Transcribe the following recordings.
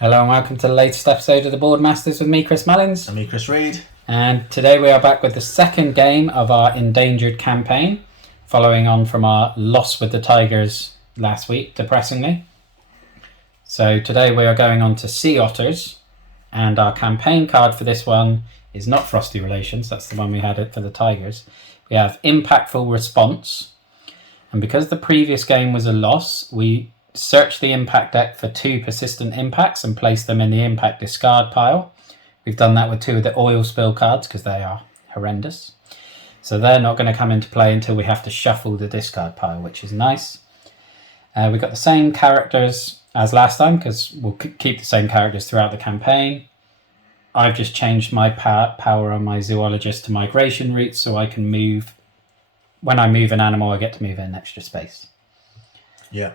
Hello and welcome to the latest episode of the Board Masters with me, Chris Mullins. And me, Chris Reed. And today we are back with the second game of our Endangered Campaign, following on from our loss with the Tigers last week, depressingly. So today we are going on to Sea Otters, and our campaign card for this one is not Frosty Relations, that's the one we had for the Tigers. We have Impactful Response, and because the previous game was a loss, we search the impact deck for 2 persistent impacts and place them in the impact discard pile. We've done that with 2 of the oil spill cards because they are horrendous. So they're not going to come into play until we have to shuffle the discard pile, which is nice. We've got the same characters as last time because we'll keep the same characters throughout the campaign. I've just changed my power on my zoologist to migration routes so I can move. When I move an animal, I get to move in an extra space. Yeah.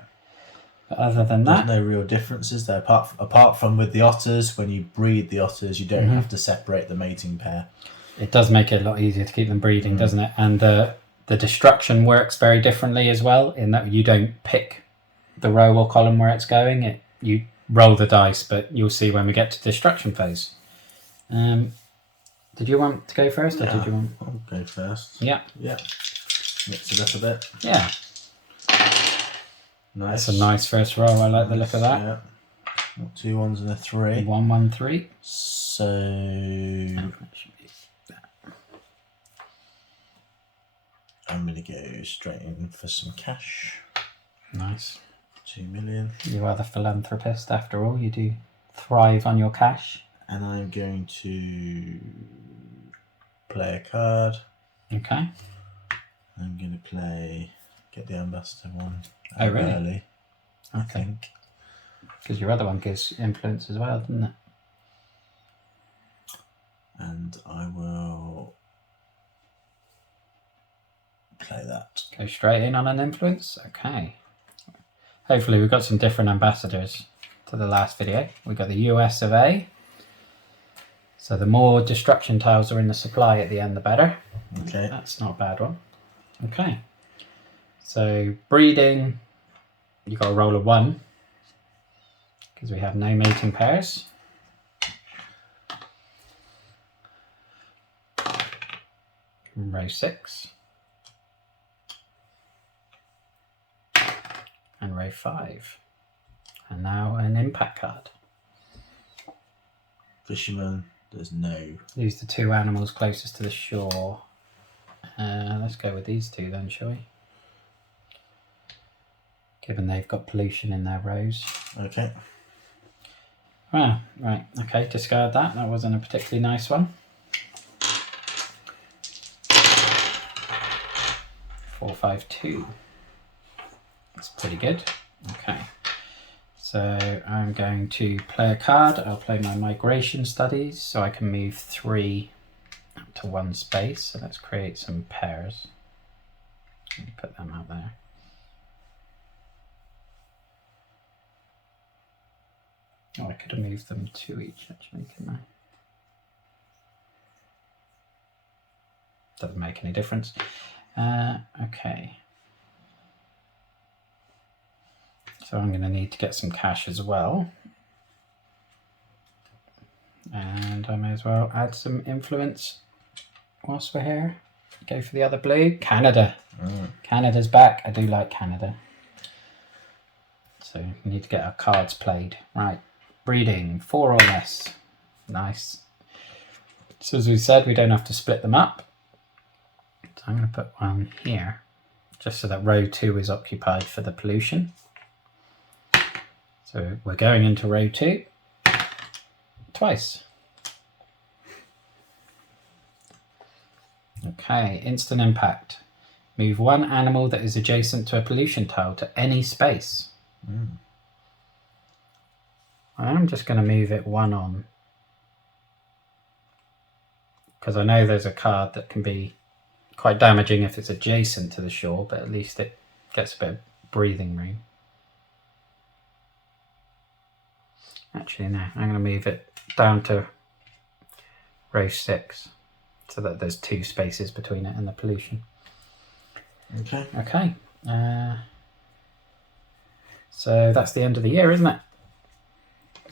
But other than that, there's no real differences there. Apart from with the otters, when you breed the otters, you don't have to separate the mating pair. It does make it a lot easier to keep them breeding, doesn't it? And the destruction works very differently as well, in that you don't pick the row or column where it's going. You roll the dice, but you'll see when we get to destruction phase. Did you want to go first, or did you want? I'll go first. Yeah. Mix it up a bit. Yeah. Nice. That's a nice first roll. I like the look of that. Yeah. 2 1s and a 3. 1, 1, 3. So I'm going to go straight in for some cash. Nice. 2 million. You are the philanthropist after all. You do thrive on your cash. And I'm going to play a card. Okay. I'm going to get the ambassador one. Oh, really? Early, I think. Because your other one gives influence as well, doesn't it? And I will play that. Go straight in on an influence? Okay. Hopefully we've got some different ambassadors to the last video. We've got the US of A. So the more destruction tiles are in the supply at the end, the better. Okay. That's not a bad one. Okay. So breeding, you got to roll a 1 because we have no mating pairs. Row 6 and row 5, and now an impact card. Fisherman, there's no. Use the 2 animals closest to the shore. Let's go with these 2 then, shall we? Given they've got pollution in their rows. Okay. Ah, right. Okay, discard that. That wasn't a particularly nice one. 4, 5, 2. That's pretty good. Okay. So I'm going to play a card. I'll play my migration studies so I can move 3 up to 1 space. So let's create some pairs. Let me put them out there. Oh, I could have moved them 2 each actually, couldn't I? Doesn't make any difference. Okay. So I'm going to need to get some cash as well. And I may as well add some influence whilst we're here. Go for the other blue. Canada. Canada's back. I do like Canada. So we need to get our cards played. Right. Breeding, 4 or less. Nice. So as we said, we don't have to split them up. So I'm going to put one here, just so that row 2 is occupied for the pollution. So we're going into row 2 twice. Okay, instant impact. Move 1 animal that is adjacent to a pollution tile to any space. I'm just going to move it 1 on, because I know there's a card that can be quite damaging if it's adjacent to the shore, but at least it gets a bit of breathing room. Actually, no, I'm going to move it down to row 6 so that there's 2 spaces between it and the pollution. Okay. So that's the end of the year, isn't it?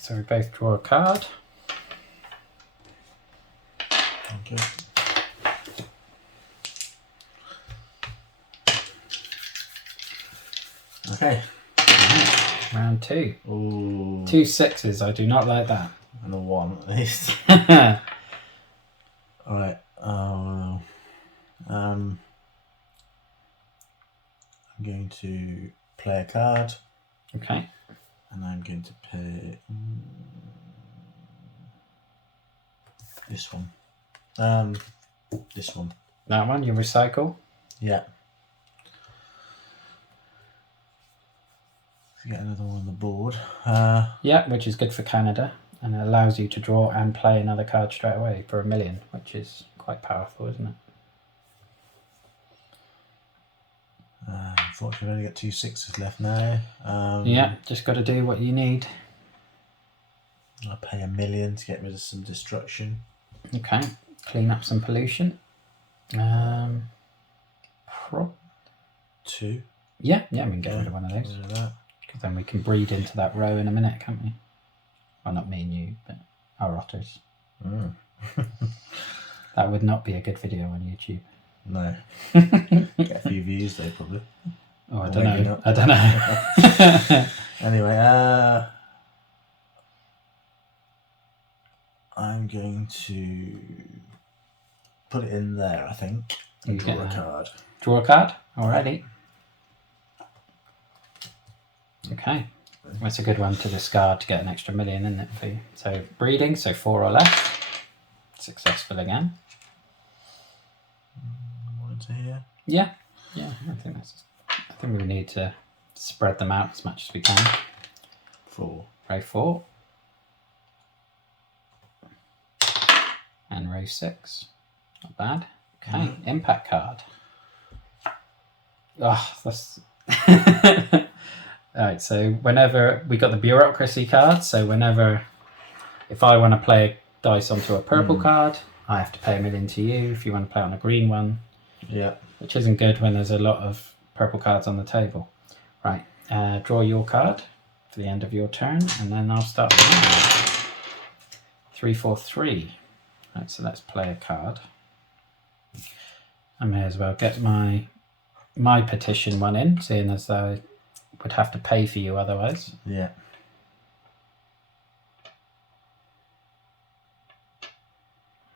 So we both draw a card. Okay. Okay. Round 2. Ooh. 2 6s. I do not like that. And a 1 at least. Alright. I'm going to play a card. Okay. And I'm going to play this one. This one. That one, you recycle? Yeah. Get another one on the board. Yeah, which is good for Canada. And it allows you to draw and play another card straight away for $1 million, which is quite powerful, isn't it? Unfortunately, I've only got 2 6s left now. Yeah, just got to do what you need. I'll pay $1 million to get rid of some destruction. Okay, clean up some pollution. 2. Yeah, we can get rid of one of those. Get rid of that. Because then we can breed into that row in a minute, can't we? Well, not me and you, but our otters. Mm. That would not be a good video on YouTube. No. Get a few views though, probably. Oh, I Or don't maybe know. not. I don't know. Anyway, I'm going to put it in there, I think, and You draw get a that. card. Draw a card. Alrighty. Okay. That's a good one to discard to get an extra $1 million, isn't it, for you? So breeding, so 4 or less. Successful again. One into here. Yeah. I think we need to spread them out as much as we can. 4. Row 4. And row 6. Not bad. Okay, impact card. Oh, that's... Alright, so whenever... We got the bureaucracy card, so whenever... If I want to play dice onto a purple card, I have to pay $1 million to you. If you want to play on a green one, Yeah. which isn't good when there's a lot of purple cards on the table. Right, draw your card for the end of your turn, and then I'll start with mine. 3, 4, 3. Right, so let's play a card. I may as well get my petition one in, seeing as I would have to pay for you otherwise. Yeah.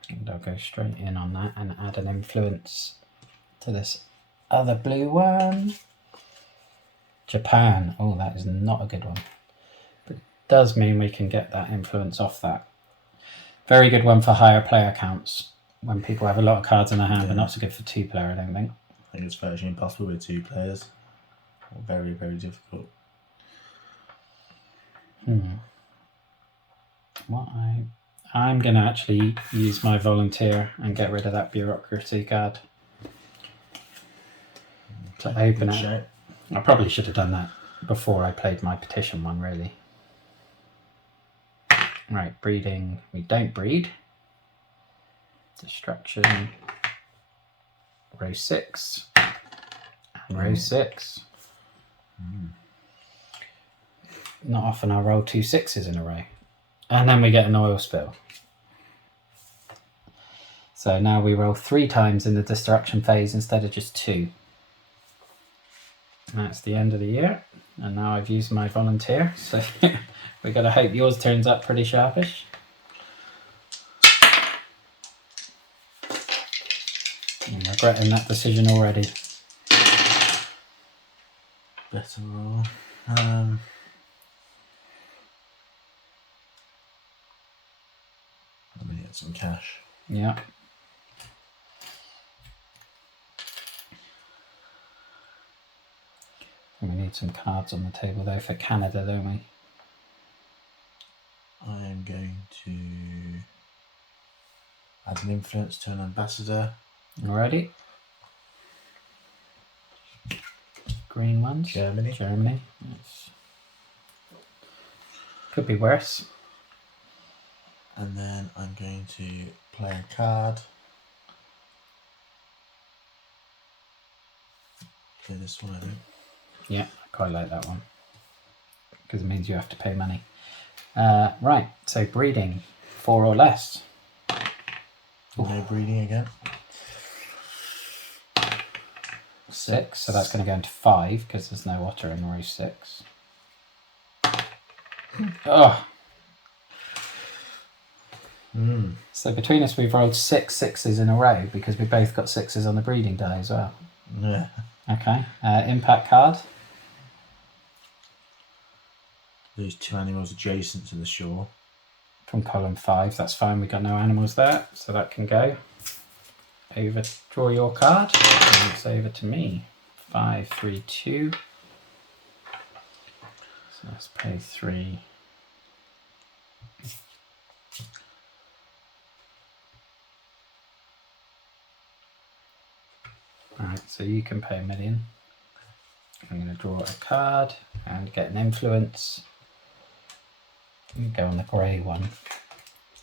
And I'll go straight in on that and add an influence to this other blue one. Japan. Oh, that is not a good one. But it does mean we can get that influence off that. Very good one for higher player counts. When people have a lot of cards in their hand, but not so good for 2-player, I don't think. I think it's virtually impossible with 2 players. Very, very difficult. What I'm going to actually use my volunteer and get rid of that bureaucracy card. To open it. Shout. I probably should have done that before I played my petition one, really. Right, breeding. We don't breed. Destruction. Row 6. And row 6. Not often I roll 2 6s in a row. And then we get an oil spill. So now we roll 3 times in the destruction phase instead of just 2. And that's the end of the year. And now I've used my volunteer. So we've got to hope yours turns up pretty sharpish. I'm regretting that decision already. Better roll. Let me get some cash. Yeah. And we need some cards on the table though for Canada, don't we? I am going to add an influence to an ambassador. Alrighty. Green ones. Germany. Yes. Could be worse. And then I'm going to play a card. Play this one, I think. Yeah, I quite like that one. Because it means you have to pay money. Right, so breeding, 4 or less. No breeding again. 6, so that's going to go into 5 because there's no otter in row 6. Oh. So between us, we've rolled 6 6s in a row because we both got 6s on the breeding die as well. Yeah. Okay, impact card. Those 2 animals adjacent to the shore. From column 5, that's fine, we got no animals there, so that can go. Over, draw your card, and it's over to me. 5 3 2. So let's pay 3. Alright, so you can pay 1 million. I'm going to draw a card and get an influence. You go on the grey one.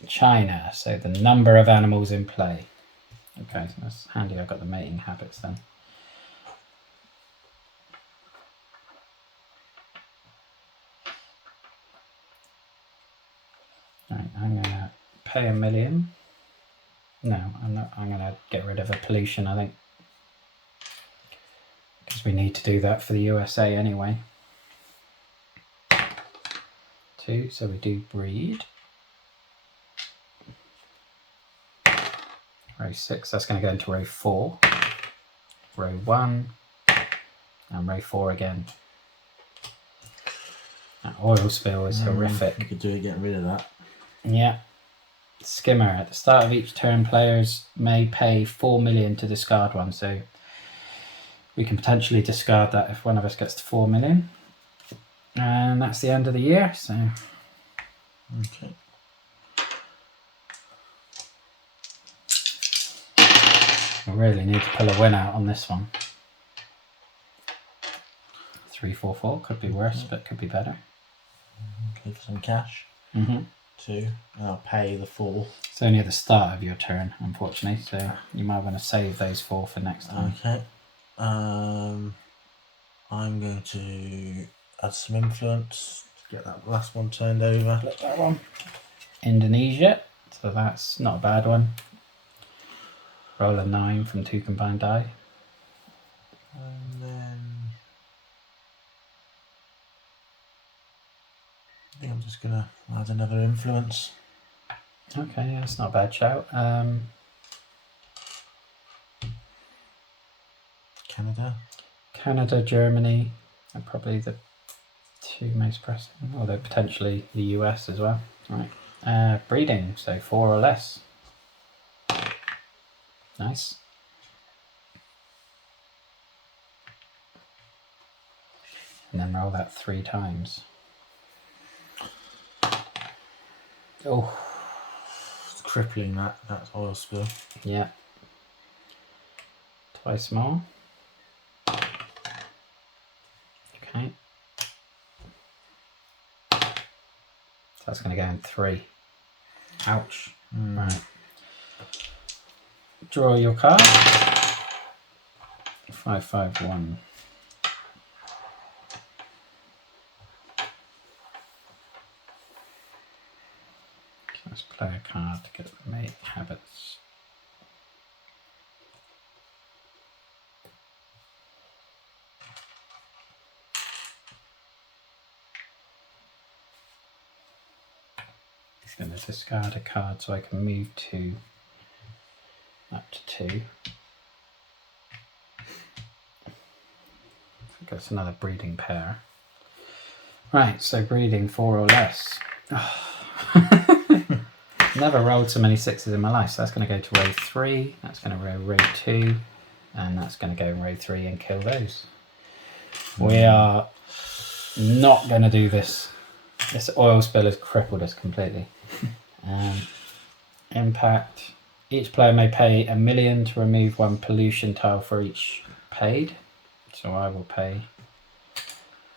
China, so the number of animals in play. Okay, so that's handy, I've got the mating habits then. Right, I'm going to pay 1 million. No, I'm not. I'm going to get rid of a pollution, I think. Because we need to do that for the USA anyway. 2, so we do breed. Row 6, that's going to go into row 4. Row 1. And row 4 again. That oil spill is horrific. You could do it getting rid of that. Yeah. Skimmer. At the start of each turn, players may pay 4 million to discard one. So we can potentially discard that if one of us gets to 4 million. And that's the end of the year. So. Okay. We really need to pull a win out on this one. 3 4 4 could be worse, but could be better. Okay, for some cash. 2. I'll pay the 4. It's only at the start of your turn, unfortunately, so you might want to save those 4 for next time. Okay. I'm going to add some influence to get that last one turned over. Flip that one. Indonesia, so that's not a bad one. Roll a 9 from 2 combined die. And then I think I'm just going to add another influence. Okay, yeah, that's not a bad shout. Canada, Germany are probably the 2 most pressing, although potentially the US as well. Right. Breeding, so 4 or less. Nice. And then roll that 3 times. Oh, it's crippling that oil spill. Yeah. Twice more. Okay. So that's going to go in 3. Ouch. Right. Draw your card. 5 5 1. Let's play a card to get the mate habits. I'm going to discard a card so I can move 2 up to 2. I guess another breeding pair. Right, so breeding 4 or less. Never rolled so many 6s in my life, so that's going to go to row 3, that's going to row 2, and that's going to go in row 3 and kill those. We are not going to do this. This oil spill has crippled us completely. Impact. Each player may pay 1 million to remove 1 pollution tile for each paid. So I will pay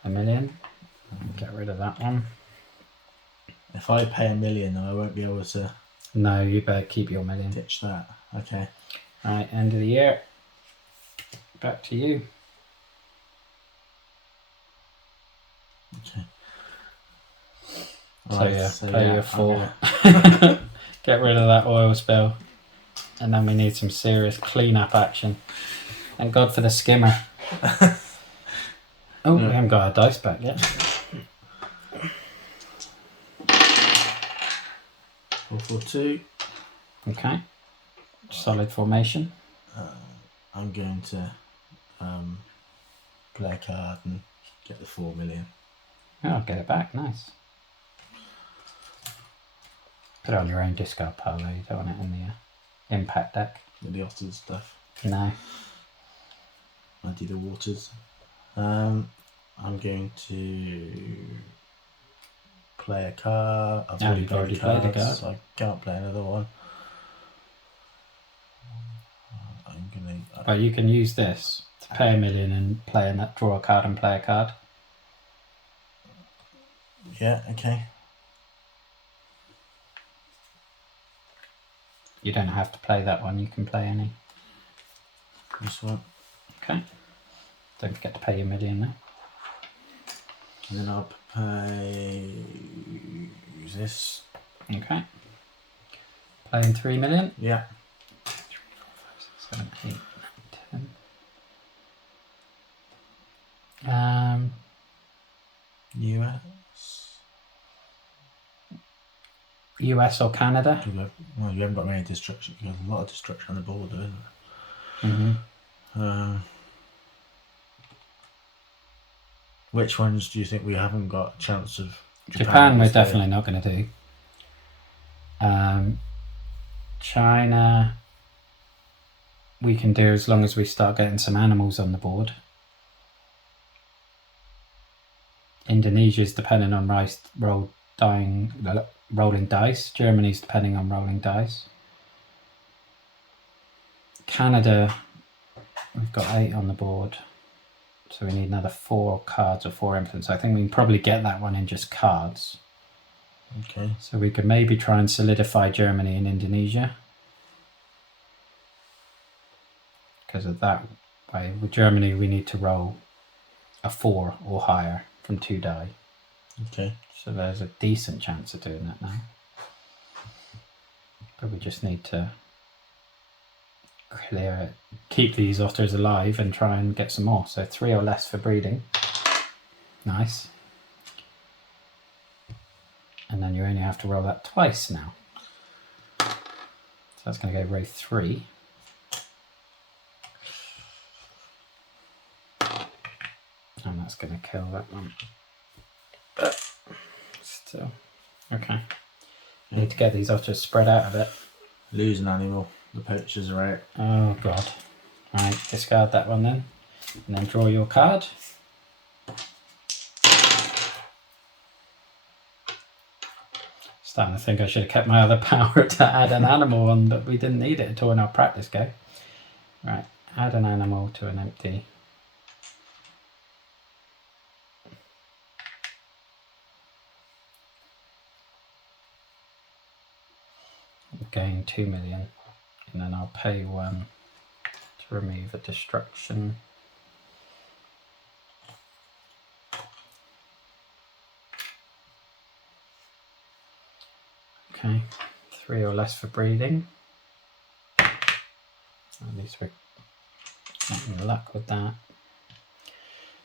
1 million. Get rid of that one. If I pay 1 million, I won't be able to. No, you better keep your 1 million. Ditch that. Okay. Right, end of the year. Back to you. Okay. So Right, yeah, so pay yeah, your I'm 4. gonna- Get rid of that oil spill. And then we need some serious clean-up action. Thank God for the skimmer. Oh, Yeah. we haven't got our dice back yet. 4-4-2. Okay. Solid formation. I'm going to play a card and get the 4 million. Oh, I'll get it back. Nice. Put it on your own discard pile though. You don't want it in the impact deck. With the Otters stuff. No. Muddy the waters. I'm going to play a card. I've Oh, you've already played a card. So I can't play another one. I'm gonna. But you can use this to pay 1 million and draw a card and play a card. Yeah. Okay. You don't have to play that one. You can play any. This one. Okay. Don't forget to pay your 1 million now. And then I'll pay this. Okay. Playing 3 million. Yeah. 7, 8, 9, 10. US or Canada? Well, you haven't got any destruction. You have a lot of destruction on the board, isn't there? Mm-hmm. Which ones do you think we haven't got a chance of? Japan we're definitely not going to do. China we can do as long as we start getting some animals on the board. Indonesia's depending on rolling dice. Germany's depending on rolling dice. Canada, we've got 8 on the board. So we need another 4 cards or 4 influence. I think we can probably get that one in just cards. Okay. So we could maybe try and solidify Germany and Indonesia. Because of that way, with Germany we need to roll a 4 or higher from 2 die. Okay. So there's a decent chance of doing that now. But we just need to clear it, keep these otters alive and try and get some more. So 3 or less for breeding. Nice. And then you only have to roll that twice now. So that's going to go row 3. And that's going to kill that one. But still. Okay. Need to get these otters spread out a bit. Lose an animal. The poachers are out. Oh god. Right, discard that one then. And then draw your card. Starting to think I should have kept my other power to add an animal on, but we didn't need it at all in our practice go. Right, add an animal to an empty. Gain 2 million. And then I'll pay 1 to remove a destruction. Okay, 3 or less for breeding. At least we're getting luck with that.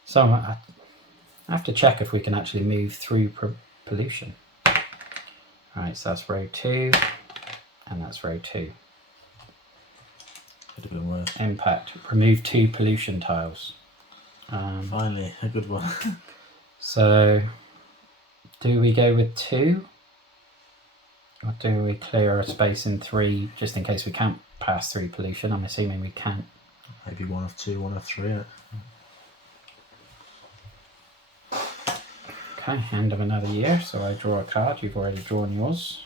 So I have to check if we can actually move through pollution. Alright, so that's row 2, and that's row 2. Could have been worse. Impact, remove 2 pollution tiles. Finally, a good one. So, do we go with 2? Or do we clear a space in 3 just in case we can't pass through pollution? I'm assuming we can't. Maybe 1 of 2, 1 of 3. Okay, end of another year, so I draw a card. You've already drawn yours.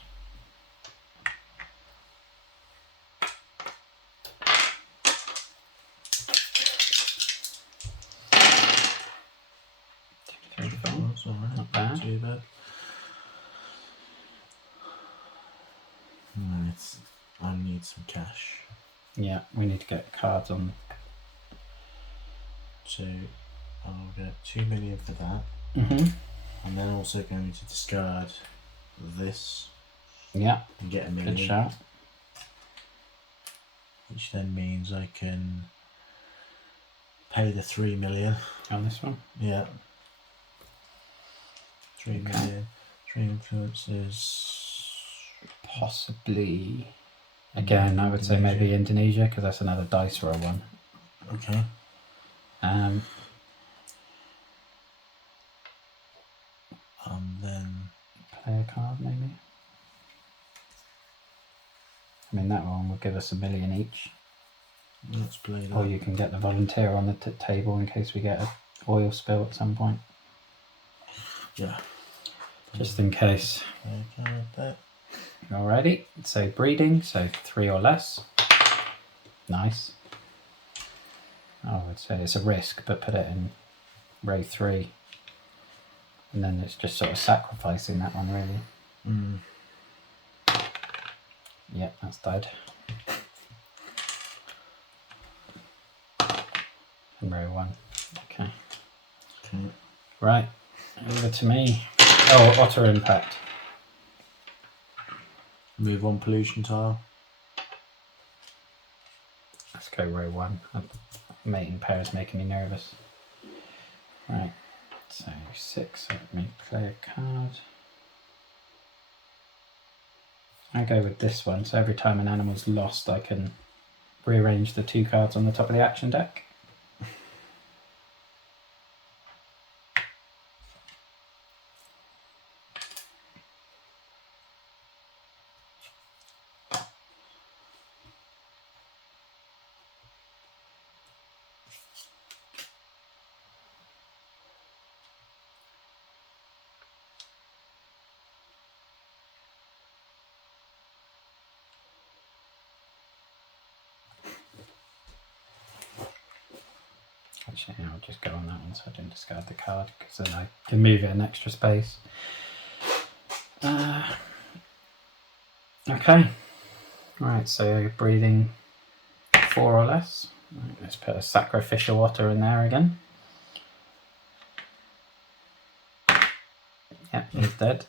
That's alright. Not bad. Too bad. Right. I need some cash. Yeah, we need to get cards on. So I'll get 2 million for that. Mm-hmm. And then also going to discard this. Yeah. And get a Good million. shout. Which then means I can pay the 3 million. On this one? Yeah. 3 Okay. million. 3 influences. Possibly. Again, I would say maybe Indonesia, because that's another dice roll one. Okay. Then play a card maybe. I mean, that one will give us $1 million each. let's play that. Or you can get the volunteer on the table in case we get an oil spill at some point. Yeah. Just in case. Okay, that. Alrighty. So breeding, so 3 or less. Nice. I would say it's a risk, but put it in row 3. And then it's just sort of sacrificing that one, really. Yep, that's died. And row 1. Okay. Right. Over to me. Oh, otter impact. Move on pollution tile. Let's go row 1. Mating pair is making me nervous. Right. So 6, let me play a card. I go with this one, so every time an animal's lost I can rearrange the 2 cards on the top of the action deck. Actually, I'll just go on that one so I don't discard the card, because then I can move it an extra space. Okay. Right, so breeding 4 or less. Right, let's put a sacrificial otter in there again. Yeah, he's dead.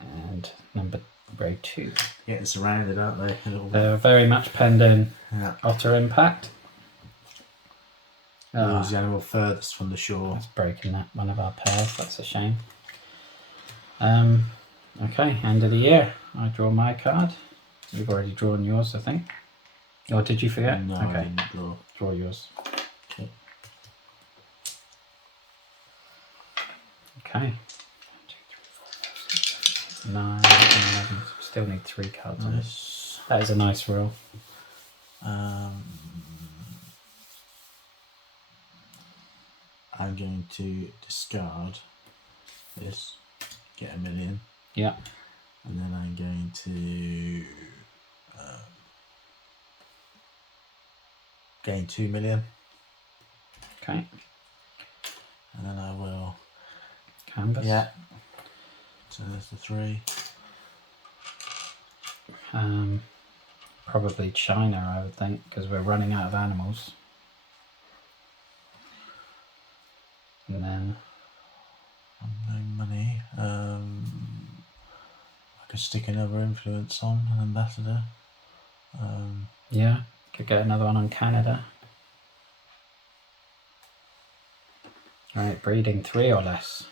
And row 2. Getting surrounded, aren't they? They're very much penned in. Yeah. Otter impact. Lose the animal furthest from the shore. That's breaking that one of our pairs. That's a shame. Okay, end of the year. I draw my card. You've already drawn yours, I think. Or did you forget? No, okay. I didn't draw. Draw yours. Okay. Okay. 1, 2, 3, 4, 5, 6, 7, 8, 9, 10, 11. Still need 3 cards on this. That is a nice roll. I'm going to discard this, get $1 million. Yeah. And then I'm going to gain 2 million. Okay. And then I will Canvas. Yeah. So there's the 3. Probably China, I would think, because we're running out of animals. And then no money. I could stick another influence on, an ambassador. Yeah, could get another one on Canada. Right, breeding 3 or less.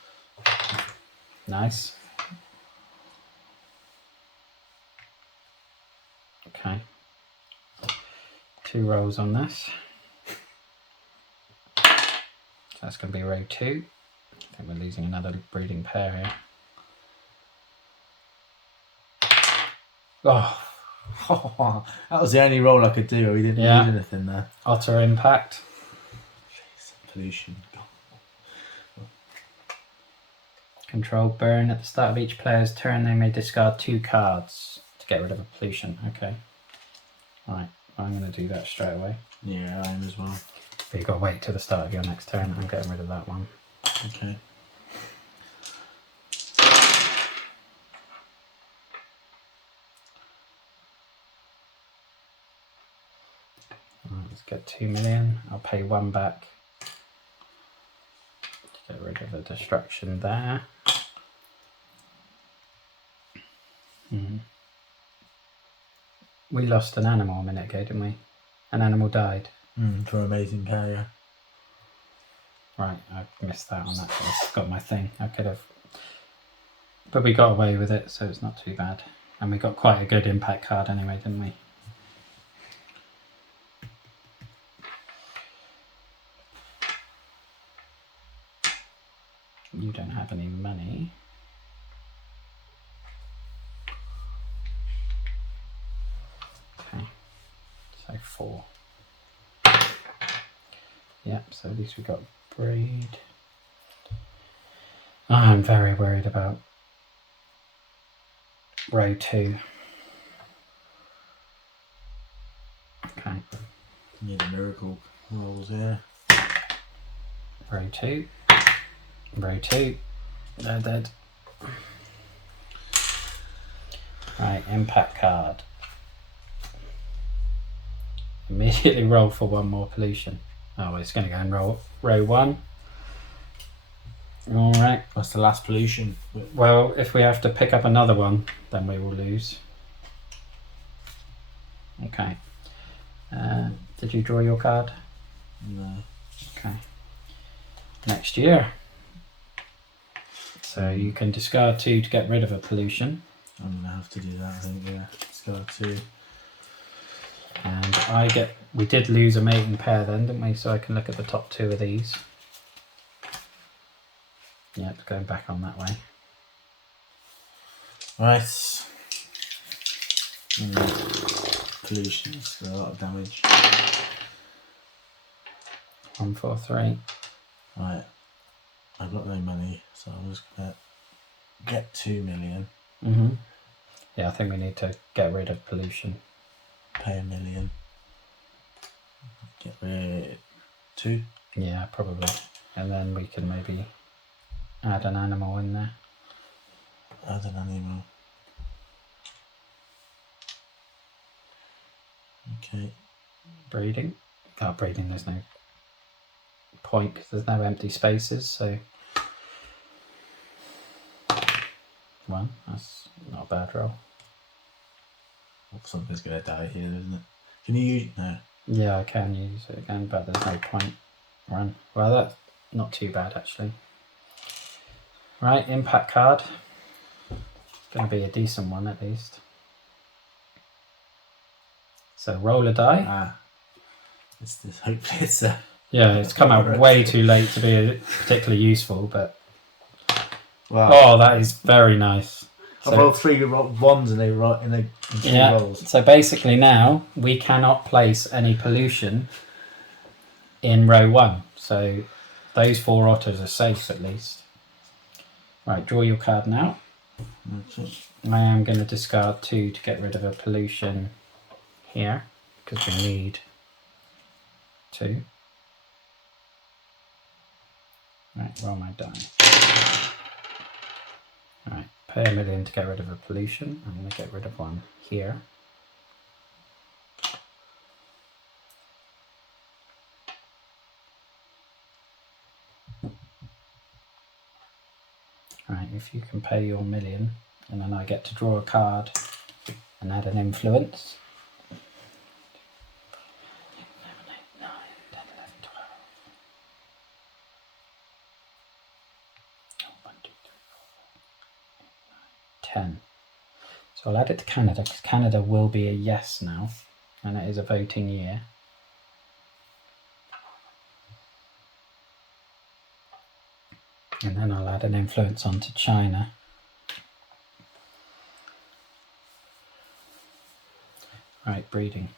Nice. Okay. 2 rolls on this. So that's going to be row 2. I think we're losing another breeding pair here. Oh, that was the only roll I could do. We didn't lose anything there. Otter impact. Jeez, pollution. Control burn. At the start of each player's turn, they may discard 2 cards to get rid of a pollution. Okay. Right, I'm going to do that straight away. Yeah, I am as well. But you've got to wait till the start of your next turn. I'm getting rid of that one. Okay. Right, let's get 2 million. I'll pay 1 back to get rid of a destruction there. We lost an animal a minute ago, didn't we? An animal died. For amazing carrier. Right, I missed that on that. I've got my thing. I could have. But we got away with it, so it's not too bad. And we got quite a good impact card anyway, didn't we? You don't have any money. Okay, so 4. Yep, so at least we got breed. I'm very worried about row 2. Okay. Need a miracle rolls here. Row 2. Row 2. They're dead. Right, impact card. Immediately roll for 1 more pollution. Oh, it's going to go and roll row 1. All right. That's the last pollution. Well, if we have to pick up another one, then we will lose. Okay. Did you draw your card? No. Okay. Next year. So you can discard 2 to get rid of a pollution. I'm going to have to do that, I think, yeah. Discard 2. And we did lose a mating pair then, didn't we? So I can look at the top 2 of these. Yep, going back on that way. Right. Pollutions, a lot of damage. 1, 4, 3. Right. I've got no money, so I'm just going to get 2 million. Yeah, I think we need to get rid of pollution. Pay 1 million. Get rid 2. Yeah, probably. And then we can maybe add an animal in there. Add an animal. Okay. Breeding. Oh, breeding, there's no point because there's no empty spaces, so 1. That's not a bad roll. Something's going to die here, isn't it? Can you use... No. Yeah, I can use it again, but there's no point. 1. Well, that's not too bad, actually. Right, impact card. Going to be a decent one, at least. So, roll a die. It's this, hopefully it's Yeah, it's come out way too late to be particularly useful, but... Wow. Oh, that is very nice. I rolled 3 ones in 2 rolls. So basically now we cannot place any pollution in row 1. So those 4 otters are safe at least. Right, draw your card now. Okay. I am going to discard 2 to get rid of a pollution here because we need 2. Right, roll my die. Right, pay 1 million to get rid of a pollution. I'm going to get rid of 1 here. Right, if you can pay your 1 million, and then I get to draw a card and add an influence. 11, 8, 9, 10, 11, 12. 1, 2, 3, 4, 5, 6, 7, 8, 9, 10. So I'll add it to Canada because Canada will be a yes now, and it is a voting year. And then I'll add an influence onto China. Right, breeding.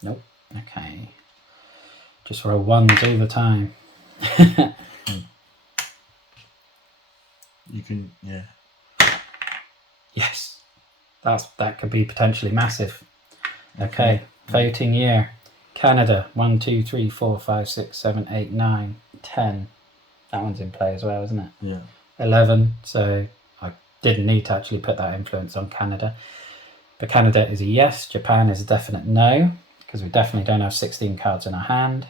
Nope. Okay. Just roll 1s all the time. You can, yeah. Yes. That could be potentially massive. Okay. Voting year. Canada. 1, 2, 3, 4, 5, 6, 7, 8, 9, 10. That one's in play as well, isn't it? Yeah. 11. So I didn't need to actually put that influence on Canada. But Canada is a yes. Japan is a definite no, because we definitely don't have 16 cards in our hand.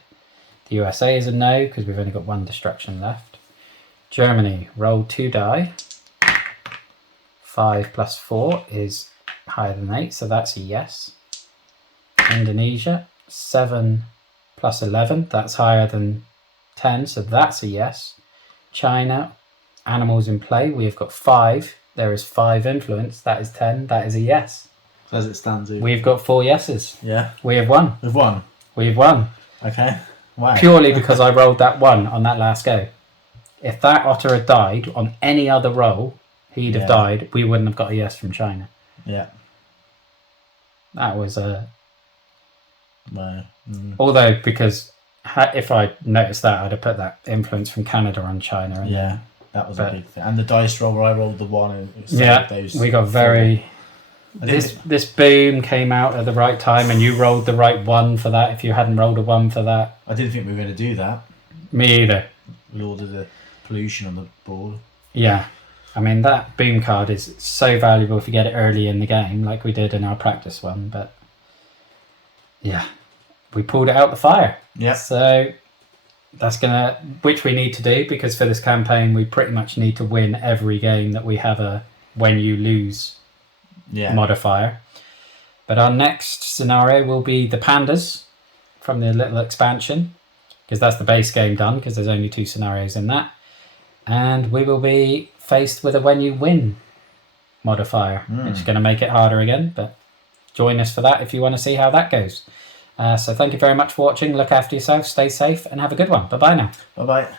The USA is a no because we've only got 1 destruction left. Germany, roll 2 die. 5 plus 4 is higher than 8, so that's a yes. Indonesia, 7 plus 11, that's higher than 10, so that's a yes. China, animals in play, we have got 5. There is 5 influence, that is 10, that is a yes. So as it stands, We've got 4 yeses. yeah, We have won. we've won. We've won. Okay, wow. Purely because I rolled that 1 on that last go. If that otter had died on any other roll, he'd have died. We wouldn't have got a yes from China. Yeah. That was a... No. Although, because if I noticed that, I'd have put that influence from Canada on China. And Yeah, that was a big thing. And the dice roll where I rolled the 1 and it yeah, those we got very... This boom came out at the right time and you rolled the right 1 for that if you hadn't rolled a 1 for that. I didn't think we were going to do that. Me either. With all of the pollution on the board. Yeah. I mean, that boom card is so valuable if you get it early in the game, like we did in our practice one. But yeah, we pulled it out the fire. Yeah. So that's which we need to do, because for this campaign, we pretty much need to win every game that we have a when you lose modifier. But our next scenario will be the pandas from the little expansion, because that's the base game done, because there's only 2 scenarios in that. And we will be faced with a when you win modifier, which is going to make it harder again. But join us for that if you want to see how that goes. So thank you very much for watching. Look after yourself, stay safe, and have a good one. Bye-bye now. Bye-bye.